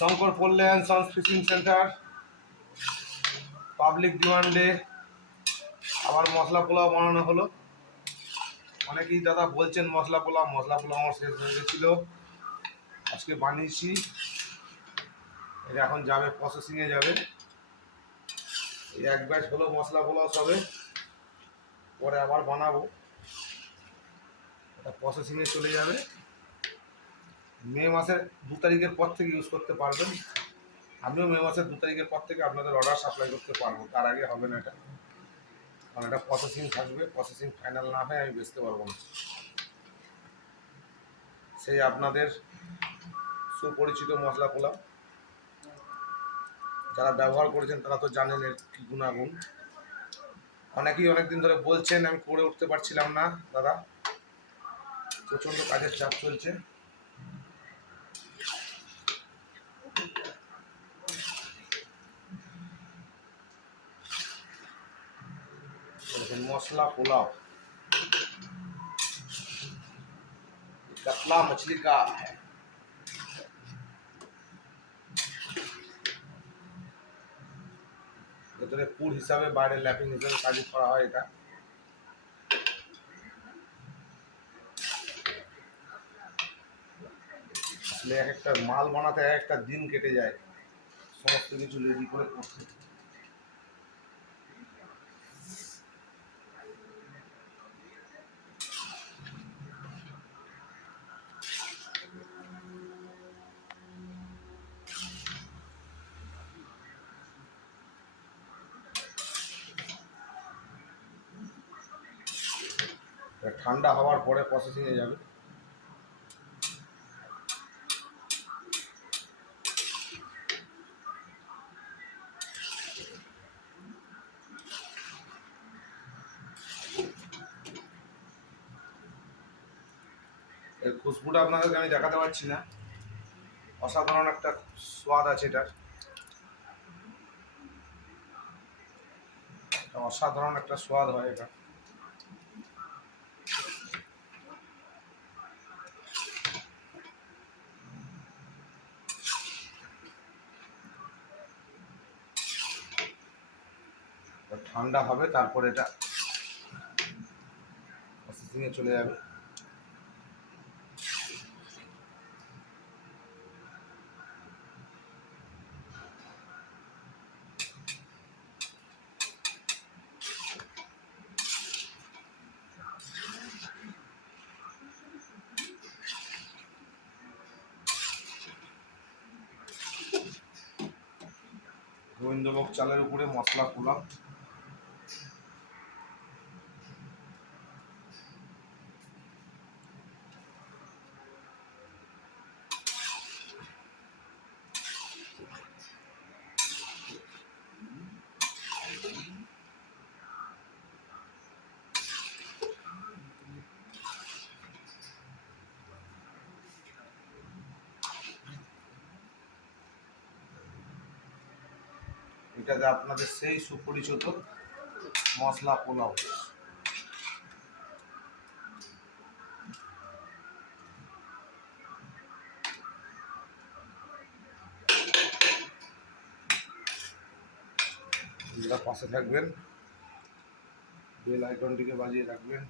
শঙ্কর Palli and sons fishing centre public ডিমান্ডে আবার মশলা পোলাও বানানো হলো। অনেকেই দাদা বলছেন মশলা পোলাও আমার শেষ হয়ে গেছিলো, আজকে বানিয়েছি। এটা এখন যাবে প্রসেসিংয়ে যাবে। এই এক ব্যাচ হলো মশলা পোলাও সবে, পরে আবার বানাবো, এটা প্রসেসিংয়ে চলে যাবে। মে মাসের 2 তারিখের পর থেকে ইউজ করতে পারবেন। আমিও মে মাসের 2 তারিখের পর থেকে আপনাদের অর্ডার সাপ্লাই করতে পারবো, তার আগে হবে না এটা, কারণ এটা প্রসেসিং থাকবে। প্রসেসিং ফাইনাল না হয় আমি বেচতে পারবো না। সেই আপনাদের সুপরিচিত মশলা পোলাও, যারা ব্যবহার করেছেন তারা তো জানেন এর কী গুণাগুণ। অনেকেই অনেকদিন ধরে বলছেন, আমি করে উঠতে পারছিলাম না দাদা, প্রচণ্ড কাজের চাপ চলছে। मसला पुलाव कतला मछली का है। ভেতরে পুর হিসাবে বাইরে ল্যাপিং হিসাবে কাজ করা হয়। এটা আসলে এক একটা মাল বানাতে এক একটা দিন কেটে যায় সমস্ত কিছু রেডি করে করতে। ঠান্ডা হওয়ার পরে প্রসেসিংয়ে যাবে। এর খুশবুটা আপনাদেরকে আমি দেখাতে পারছি না, অসাধারণ একটা স্বাদ আছে এটার, অসাধারণ একটা স্বাদ হয় এটা। ঠান্ডা হবে তারপরে এটা প্রসেসিংয়ে চলে যাবে। গোবিন্দভোগ চালের উপরে মশলা পোলাও, এটাতে আপনাদের সেই সুপরিচিত মশলা পোলাও। পাশে থাকবেন, বেল আইকনটিকে বাজিয়ে রাখবেন।